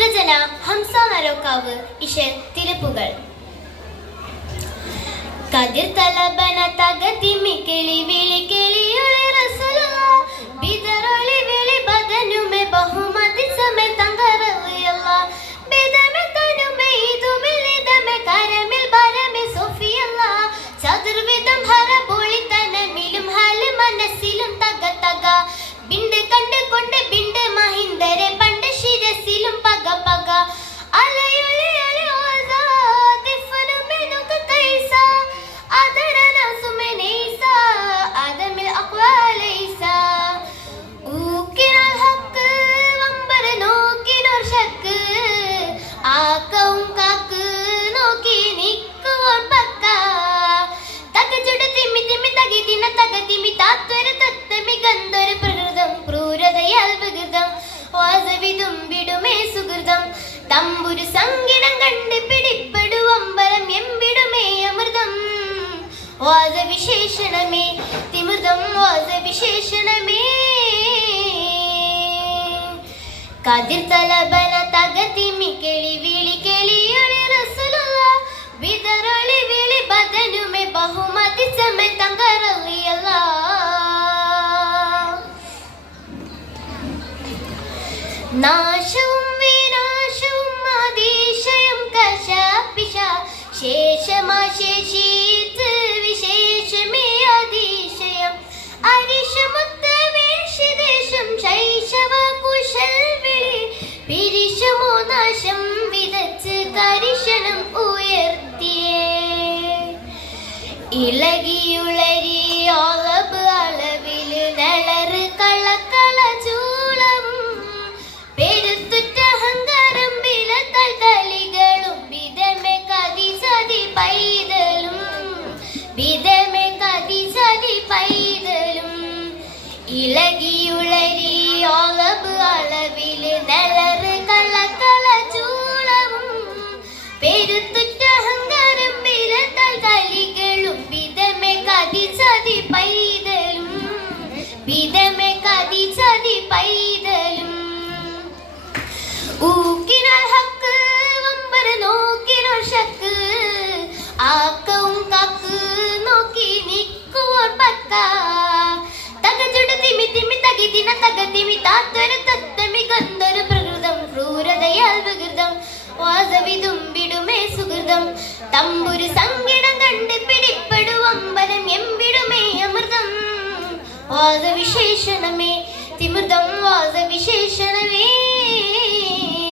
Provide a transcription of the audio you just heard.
രചന ഹംസ നരോക്കാവ്. ഇഷൽ തിരുപ്പുകൾ. കതിർ തലബന തകതിമി കിളി വിളി കിളിയൊളി റസൂലുള്ളാ ബിദറൊളി വിളി ബദനുമെ ബഹുമതി സമെ തങ്കറളിയല്ലാ ബിദമെ തനുമെ ഇതുമില്ലിദമെ കരമിൽ ബരമെ സോഫിയല്ലാ ചതുർവിധം ഹര ബോളി തനമിലും ഹാല് മനസ്സിലും തക തക ബിണ്ട് കണ്ട് കൊണ്ട് ബിണ്ട് മഹിന്ദരെ പണ്ട് ശിരസിലും പക പക അലയൊളി അലയോസാ തിഫനുമെ നുക കൈസ അദരന സുമനൈസ ആദമിൽ അഖ്വാലൈസ ഊക്കിനൽ ഹക്ക് വമ്പര നോക്കിനോർ ഷക്ക് ആക്കവും കാക്ക് നോക്കി നിക്കുവോർ പക്ക തകചുട തിമ്മി തിമ്മി തകിതിന തകതിമി താത്വര തത്തമി ഗന്ധര പ്രകൃതം ക്രൂരതയാൽ വികൃതം വാസവിതുമ്പിടുമേ സുഹൃതം തമ്പുരു സംഗീതം കണ്ട് പിടിപ്പെടുവമ്പരം എമ്പിടുമേ അമൃതം വാസവിശേഷണമേ തിമൃതം വാസവിശേഷണമേ കതിർ തലബന തകതിമി കിളി വിളി കിളിയൊളി റസൂലുള്ളാ ബിദറൊളി വിളി ബദനുമെ ബഹുമതി സമെ തങ്കറളിയല്ലാ നാശവും വിനാശവും അതിശയം കശപിശ ശേഷമാശേഷിത്ത് വിശേഷമേ അതിശയം അരിശമുത്ത വേഷിദേശം ശൈശവ കുശൽ വിളി പിരിശമോ നാശം വിതച്ച് കരിശനം ഉയർത്തിയേ ഇളകിയുളരി ഓളബ് അളവില് നളറ് കളക്കള ചൂളം പെരുത്തുറ്റ അഹങ്കാരം വിലത്തൽ തലികളും വിധമെ കതി സതി പൈതലും വിധമെ കതി സതി പൈതലും ഇളകിയുളരി ഓളബ് അളവില് നളറ് കളക്കള ചൂളം പെരുത്തുറ്റ അഹങ്കാരം വിലത്തൽ തലികളും വിധമെ കതി സതി പൈതലും വിധമെ കതി സതി പൈതലും ഊക്കിനാൽ ഹക്ക് വമ്പര നോക്കിനോർ ഷക്ക് ആക്കവും കാക്ക് നോക്കി നിക്കുവോർ പക്ക തകചുട തിമി തിമി തകിതിന തകതിമി താത്വര തത്തമി ഗന്ധര പ്രകൃതം ക്രൂരതയാൽ വികൃതം വാസവിതുമ്പിടുമേ സുഹൃതം തമ്പു